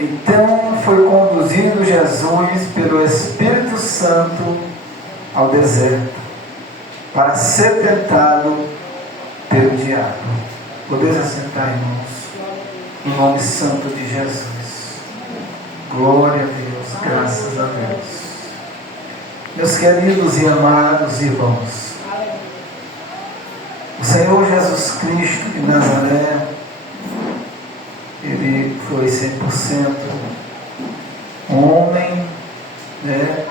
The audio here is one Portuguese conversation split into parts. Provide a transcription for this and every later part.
Então foi conduzido Jesus pelo Espírito Santo ao deserto, para ser tentado pelo diabo. Podeis assentar, irmãos, em nome santo de Jesus. Glória a Deus, graças a Deus. Meus queridos e amados irmãos, o Senhor Jesus Cristo de Nazaré, Ele foi 100% homem, né?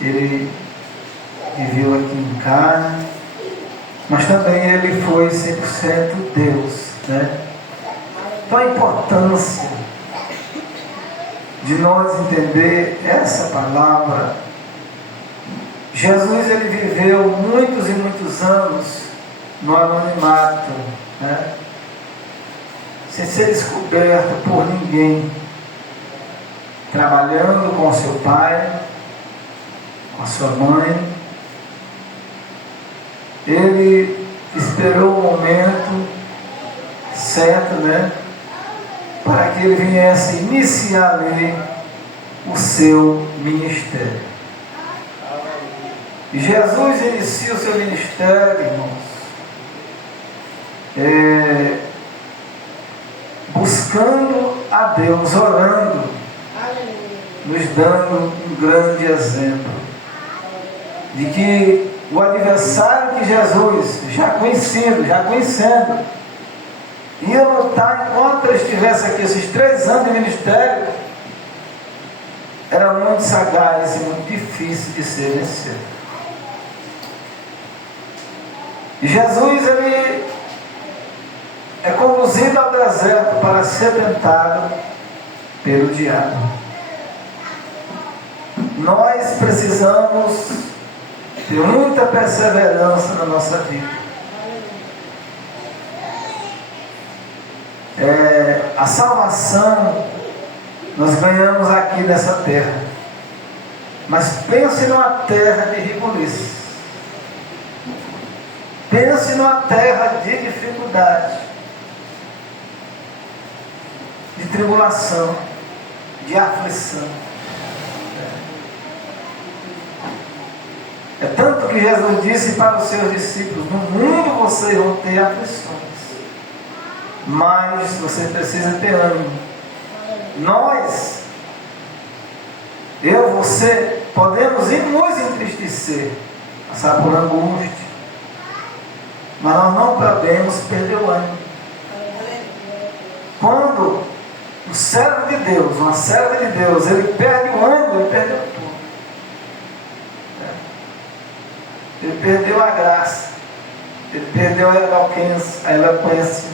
Ele viveu aqui em carne, mas também Ele foi 100% Deus, né? Então a importância de nós entender essa palavra. Jesus, Ele viveu muitos e muitos anos no anonimato, né? Sem ser descoberto por ninguém, trabalhando com seu pai, com a sua mãe. Ele esperou o momento certo, né, para que ele viesse iniciar ali o seu ministério. E Jesus inicia o seu ministério, irmãos, buscando a Deus, orando, nos dando um grande exemplo de que o adversário de Jesus, já conhecendo, ia lutar enquanto ele estivesse aqui, esses 3 anos de ministério, era muito sagaz e muito difícil de ser vencido. E Jesus, ele é conduzido ao deserto para ser tentado pelo diabo. Nós precisamos ter muita perseverança na nossa vida. A salvação nós ganhamos aqui nessa terra, mas pense numa terra de ribuliço, pense numa terra de dificuldade, de tribulação, de aflição. É tanto que Jesus disse para os seus discípulos: no mundo vocês vão ter aflições, mas vocês precisam ter ânimo. Nós, eu, você, podemos nos entristecer, passar por angústia, mas nós não podemos perder o ânimo. Quando o servo de Deus, uma serva de Deus, ele perde o ânimo, ele perdeu tudo. Ele perdeu a graça, ele perdeu a eloquência,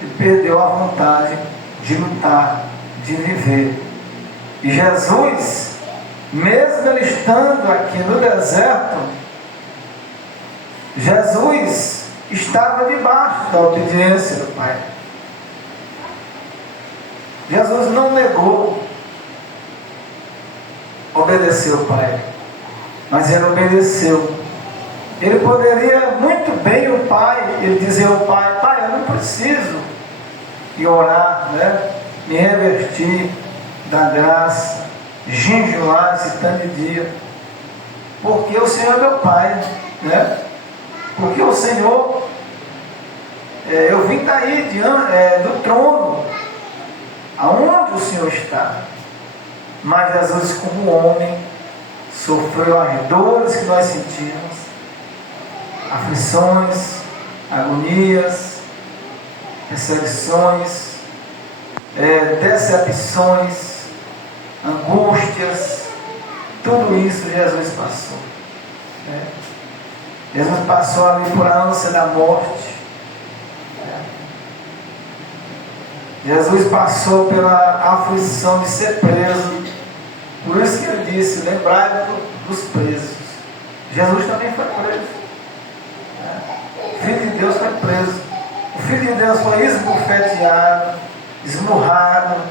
ele perdeu a vontade de lutar, de viver. E Jesus, mesmo ele estando aqui no deserto, Jesus estava debaixo da obediência do Pai. Jesus não negou obedecer ao Pai, mas ele obedeceu. Ele poderia muito bem o Pai, ele dizer ao Pai: Pai, eu não preciso ir orar, né? Me revertir da graça, jejuar esse tanto de dia, porque o Senhor é meu Pai, né? Porque o Senhor, eu vim daí do trono, aonde o Senhor está. Mas Jesus, como homem, sofreu as dores que nós sentimos, aflições, agonias, perseguições, decepções, angústias, tudo isso Jesus passou, né? Jesus passou ali por a ânsia da morte, né? Jesus passou pela aflição de ser preso. Por isso que ele disse: lembrai dos presos. Jesus também foi preso, né? O Filho de Deus foi preso. O Filho de Deus foi esbofeteado, esmurrado,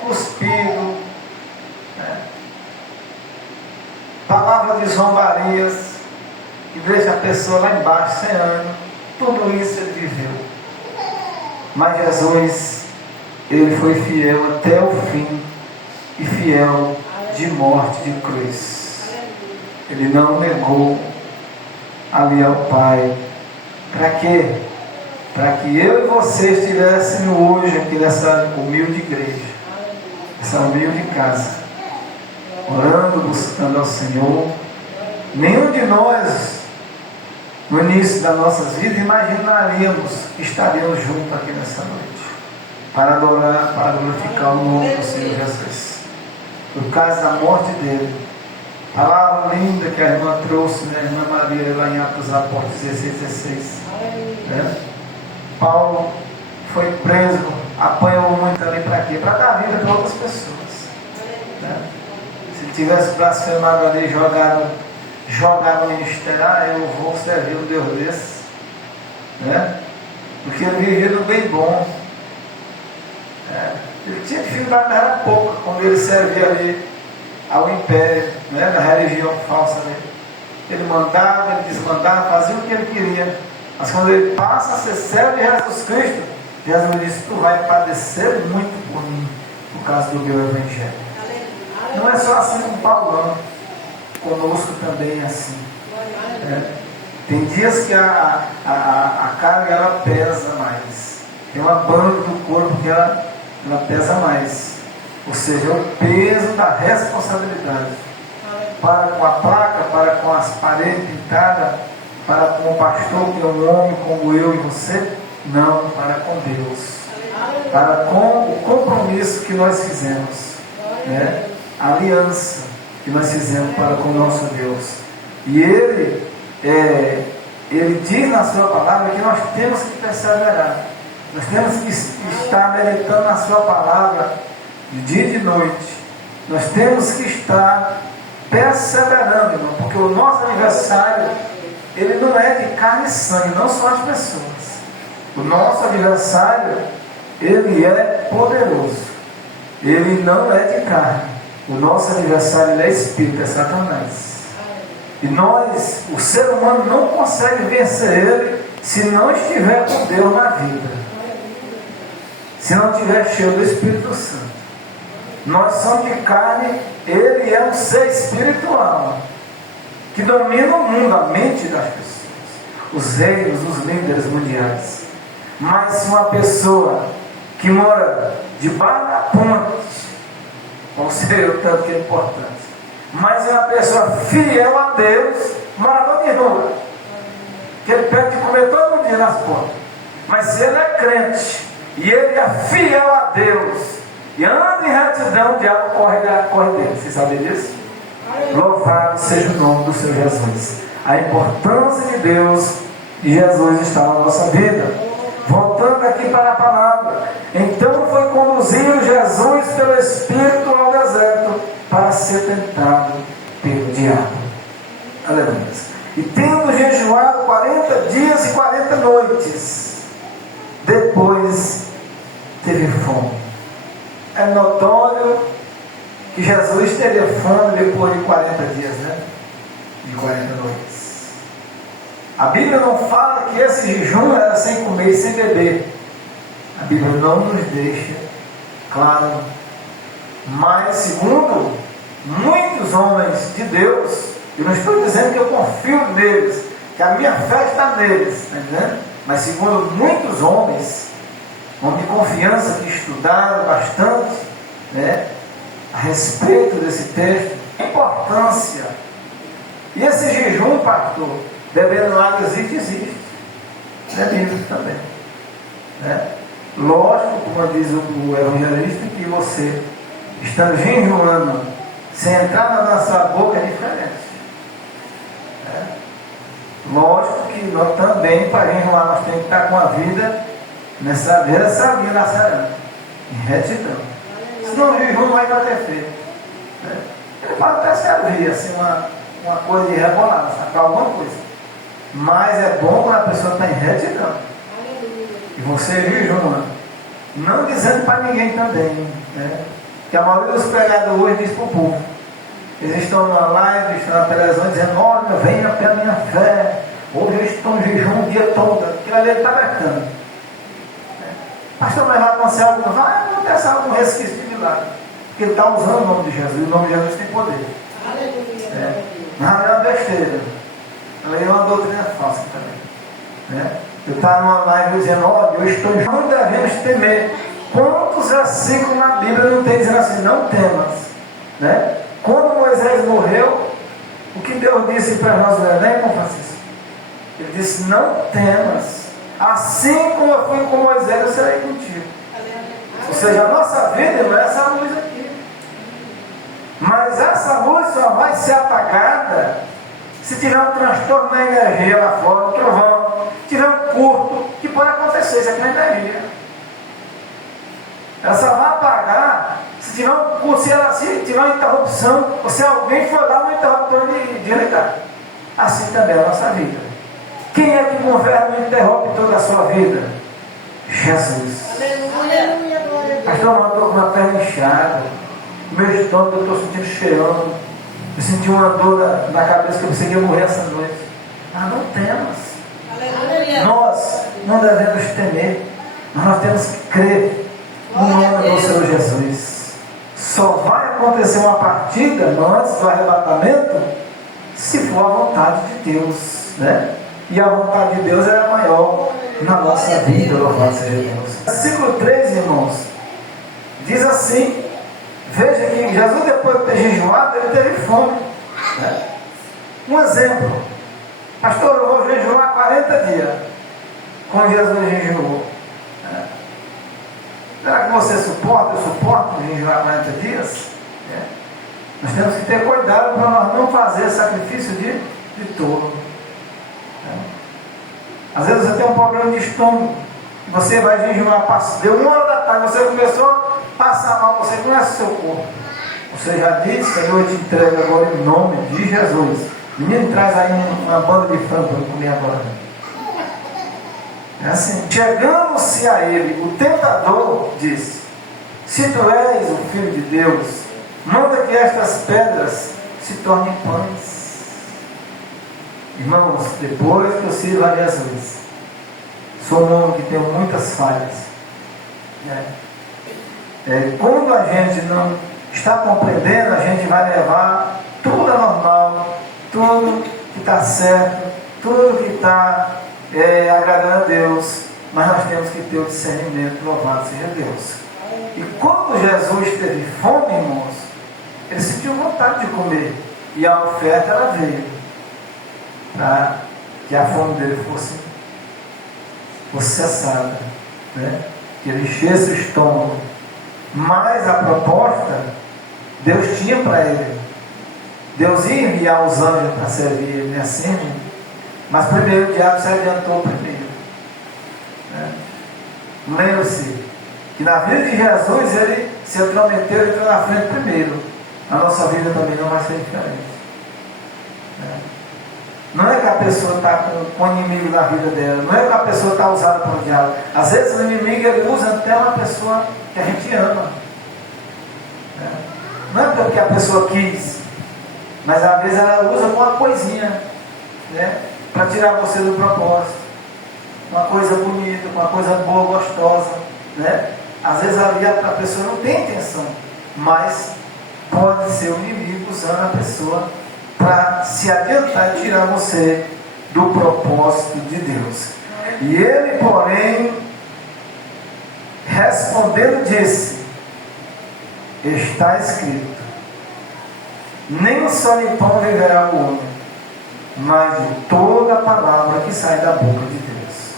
cuspido, né? Palavra de zombarias que deixa a pessoa lá embaixo sem ânimo. Tudo isso ele viveu. Mas Jesus ele foi fiel até o fim e fiel de morte de cruz. Ele não negou ali ao Pai. Para quê? Para que eu e você estivéssemos hoje aqui nessa humilde igreja, essa humilde casa, orando, buscando ao Senhor. Nenhum de nós, no início das nossas vidas, imaginaríamos que estaríamos juntos aqui nessa noite, para adorar, para glorificar o nome do Senhor Jesus, por causa da morte dele. A palavra linda que a irmã trouxe, né? A irmã Maria, lá em Atos Apóstolos 16. Né? Paulo foi preso, apanhou muito ali para quê? Para dar vida para outras pessoas. Né? Se tivesse blasfemado ali, jogado no ministério, eu vou servir um Deus desse. Né? Porque ele vivia no bem bom. Ele tinha dificuldade, mas era pouca, quando ele servia ali ao império, né, na religião falsa dele. Ele mandava, ele desmandava, fazia o que ele queria. Mas quando ele passa a ser servo de Jesus Cristo, Jesus disse: tu vai padecer muito por mim, por causa do meu evangelho. Não é só assim com Paulo, não. Conosco também é assim. Tem dias que a carga ela pesa mais. Tem uma banda do corpo que ela pesa mais. Ou seja, o peso da responsabilidade. Para com a placa, para com as paredes pintadas, para com o pastor que é um homem como eu e você, não, para com Deus. Para com o compromisso que nós fizemos. Né? A aliança que nós fizemos para com o nosso Deus. E Ele diz na sua palavra que nós temos que perseverar. Nós temos que estar meditando na sua palavra de dia e de noite. Nós temos que estar perseverando, irmão, porque o nosso aniversário, ele não é de carne e sangue, não são as pessoas. O nosso aniversário, ele é poderoso. Ele não é de carne. O nosso aniversário, ele é espírito, é Satanás. E nós, o ser humano não consegue vencer ele se não estiver com Deus na vida, se não estiver cheio do Espírito Santo. Nós somos de carne, ele é um ser espiritual que domina o mundo, a mente das pessoas, os reinos, os líderes mundiais. Mas se uma pessoa que mora debaixo da ponte, não sei o tanto que é importante, mas é uma pessoa fiel a Deus, morador de rua, que ele pede de comer todo dia nas portas. Mas se ele é crente e ele é fiel a Deus e anda em retidão, o diabo corre dele. Você sabe disso? Louvado seja o nome do Senhor Jesus. A importância de Deus e Jesus está na nossa vida. Voltando aqui para a palavra. Então foi conduzido Jesus pelo Espírito ao deserto para ser tentado pelo diabo. Aleluia. E tendo jejuado 40 dias e 40 noites, depois teve fome. É notório que Jesus teria fome depois de 40 dias, né? De 40 noites. A Bíblia não fala que esse jejum era sem comer e sem beber. A Bíblia não nos deixa claro. Mas segundo muitos homens de Deus, eu não estou dizendo que eu confio neles, que a minha fé está neles, tá entendendo? Mas segundo muitos homens de confiança, que estudaram bastante, né, a respeito desse texto, a importância. E esse jejum, pastor, bebendo água existe. É bíblico também. Né? Lógico, como diz o evangelista, que você, estando jejuando, sem entrar na nossa boca, é diferente. Né? Lógico que nós também, para jejuar, nós temos que estar com a vida nessa linha da cerâmica, em retidão. Senão o jejum não vai bater feio. Né? Ele pode até servir assim, uma coisa de rebolada, sacar alguma coisa. Mas é bom quando a pessoa está em retidão. E você jejuma. Não dizendo para ninguém também. Né? Que a maioria dos pregadores hoje diz para o povo. Eles estão na live, estão na televisão dizendo: olha, venha pela minha fé. Hoje eles estão em jejum o dia todo. Aquilo ali está becando. Pastor, mas vai acontecer algo? Vai acontecer algum resquício de milagre. Porque ele está usando o nome de Jesus. E o nome de Jesus tem poder. Aleluia. Não é uma besteira. Ela é uma doutrina falsa também. Eu estava numa live dizendo, olha, eu estou não devemos temer. Quantos versículos na Bíblia não tem dizendo assim, não temas? Quando Moisés morreu, o que Deus disse para nós, irmão Francisco? Ele disse, não temas. Assim como eu fui com Moisés, eu serei contigo. Ou seja, a nossa vida não é essa luz aqui. Mas essa luz só vai ser apagada se tiver um transtorno na energia lá fora, um trovão, tiver um curto, que pode acontecer, isso aqui na energia. Ela só vai apagar se tiver um curto, se tiver uma interrupção, ou se alguém for dar um interruptor de ligar. Assim também é a nossa vida. Quem é que governa e interrompe toda a sua vida? Jesus. Aleluia. Pastor, eu estou com uma perna inchada, meu estômago eu estou sentindo cheirando, eu senti uma dor na cabeça que eu pensei que ia morrer essa noite. Mas não temos. Aleluia. Nós não devemos temer, mas nós temos que crer no nome do Senhor Jesus. Só vai acontecer uma partida antes do arrebatamento se for a vontade de Deus, E a vontade de Deus é a maior na nossa vida, louvado seja Deus. Versículo 3, irmãos, diz assim: veja que Jesus, depois de ter jejuado, ele teve fome. Um exemplo, pastor, eu vou jejuar 40 dias, como Jesus jejuou. Será que você suporta? Eu suporto jejuar 40 dias? Nós temos que ter cuidado para nós não fazer sacrifício de tolo. Às vezes você tem um problema de estômago, você vai jejuar, deu 1 hora da tarde, você começou a passar mal, você conhece o seu corpo. Você já disse, Senhor, eu te entrego agora em nome de Jesus. Menino, traz aí uma banda de frango para eu comer agora. É assim, chegando-se a ele, o tentador disse: se tu és o Filho de Deus, manda que estas pedras se tornem pães. Irmãos, depois que eu sirvo a Jesus, sou um homem que tem muitas falhas. Quando a gente não está compreendendo, a gente vai levar tudo normal, tudo que está certo, tudo que está agradando a Deus, mas nós temos que ter o discernimento, louvado seja Deus. E quando Jesus teve fome, irmãos, ele sentiu vontade de comer, e a oferta ela veio para que a fome dele fosse cessada, que ele enchesse o estômago. Mas a proposta Deus tinha para ele. Deus ia enviar os anjos para servir ele assim, mas primeiro o diabo se adiantou primeiro. Lembre-se que na vida de Jesus ele se intrometeu e entrou na frente primeiro. A nossa vida também não vai ser diferente. Não é que a pessoa está com o inimigo na vida dela, não é que a pessoa está usada pelo diabo. Às vezes o inimigo ele usa até uma pessoa que a gente ama. Não é porque a pessoa quis, mas às vezes ela usa uma coisinha, para tirar você do propósito. Uma coisa bonita, uma coisa boa, gostosa. Às vezes ali a pessoa não tem intenção, mas pode ser o inimigo usando a pessoa para se adiantar e tirar você do propósito de Deus. E ele, porém, respondendo, disse: está escrito, nem só de pão viverá o homem, mas de toda a palavra que sai da boca de Deus.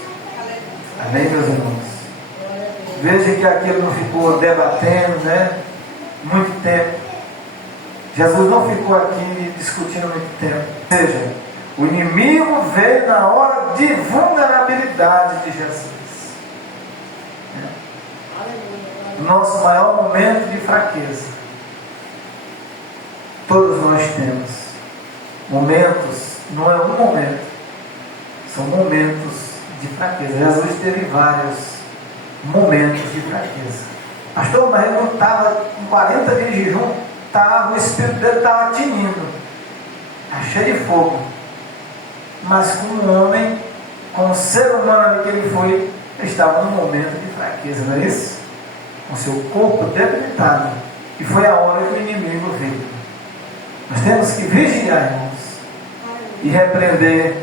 Amém, meus irmãos? Veja que aquilo não ficou debatendo, muito tempo. Jesus não ficou aqui discutindo muito tempo. Ou seja, o inimigo veio na hora de vulnerabilidade de Jesus. Nosso maior momento de fraqueza. Todos nós temos momentos, não é um momento, são momentos de fraqueza. Jesus teve vários momentos de fraqueza. Pastor, mas ele não estava com 40 dias de jejum, o espírito dele estava tinindo, cheio de fogo. Mas com um homem, com um ser humano que ele foi, Ele estava num momento de fraqueza, não é isso? Com seu corpo debilitado. E foi a hora que o inimigo veio. Nós temos que vigiar, irmãos, e repreender,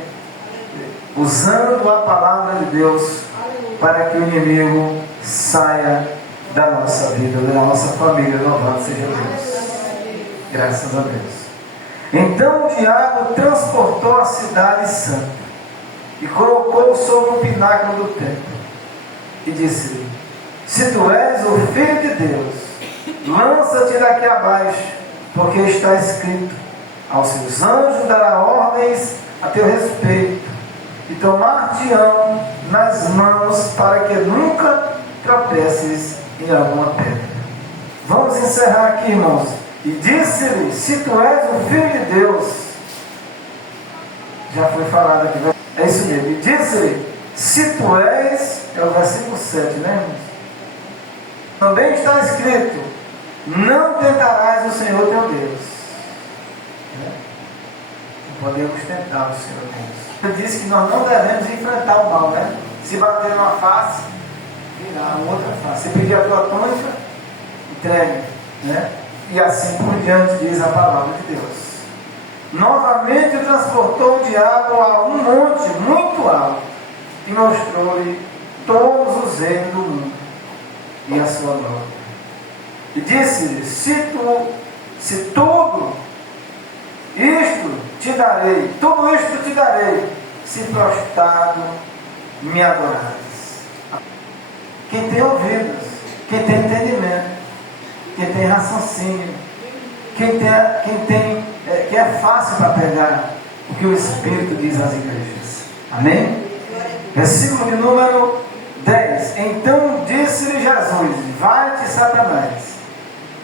usando a palavra de Deus, para que o inimigo saia da nossa vida, da nossa família. Louvado seja Deus. Graças a Deus. Então o diabo transportou a cidade santa e colocou sobre o pináculo do templo e disse-lhe: se tu és o Filho de Deus, lança-te daqui abaixo, porque está escrito: aos seus anjos dará ordens a teu respeito, e tomar-te-ão nas mãos, para que nunca tropeces em alguma pedra. Vamos encerrar aqui, irmãos. E disse-lhe: se tu és o Filho de Deus, já foi falado aqui, é isso mesmo. E disse-lhe: se tu és, é o versículo 7, né, irmãos? Também está escrito: não tentarás o Senhor teu Deus. Não podemos tentar o Senhor Deus. Ele disse que nós não devemos enfrentar o mal, né? Se bater numa face, virar a outra face. Se pedir a tua túnica, entregue, né? E assim por diante, diz a palavra de Deus. Novamente transportou o diabo a um monte muito alto e mostrou-lhe todos os reinos do mundo e a sua glória. E disse-lhe: se tudo isto te darei, tudo isto te darei, se prostrado me adorares. Quem tem ouvidos, quem tem entendimento, quem tem raciocínio, que é fácil para pegar o que o Espírito diz às igrejas. Amém? Versículo de número 10. Então disse-lhe Jesus: vai-te, Satanás,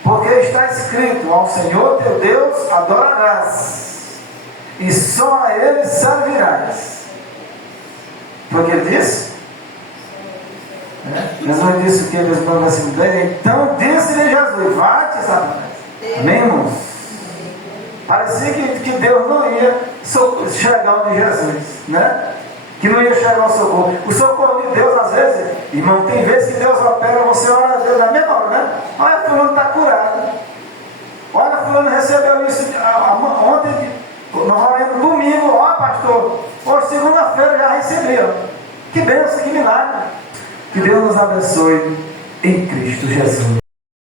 porque está escrito: ao Senhor teu Deus adorarás, e só a Ele servirás. Foi o que ele disse? Jesus disse o que? No versículo 10. Então disse-lhe Jesus: vai-te, Satanás. Amém, irmãos? Parecia que Deus não ia chegar onde Jesus, né? Que não ia chegar ao socorro. O socorro de Deus, às vezes, irmão, tem vezes que Deus opera, você ora a Deus na mesma hora, né? Olha, fulano está curado. Olha, fulano recebeu isso ontem, nós oramos domingo. Ó, pastor, hoje segunda-feira já recebi. Que bênção, que milagre. Que Deus nos abençoe em Cristo Jesus.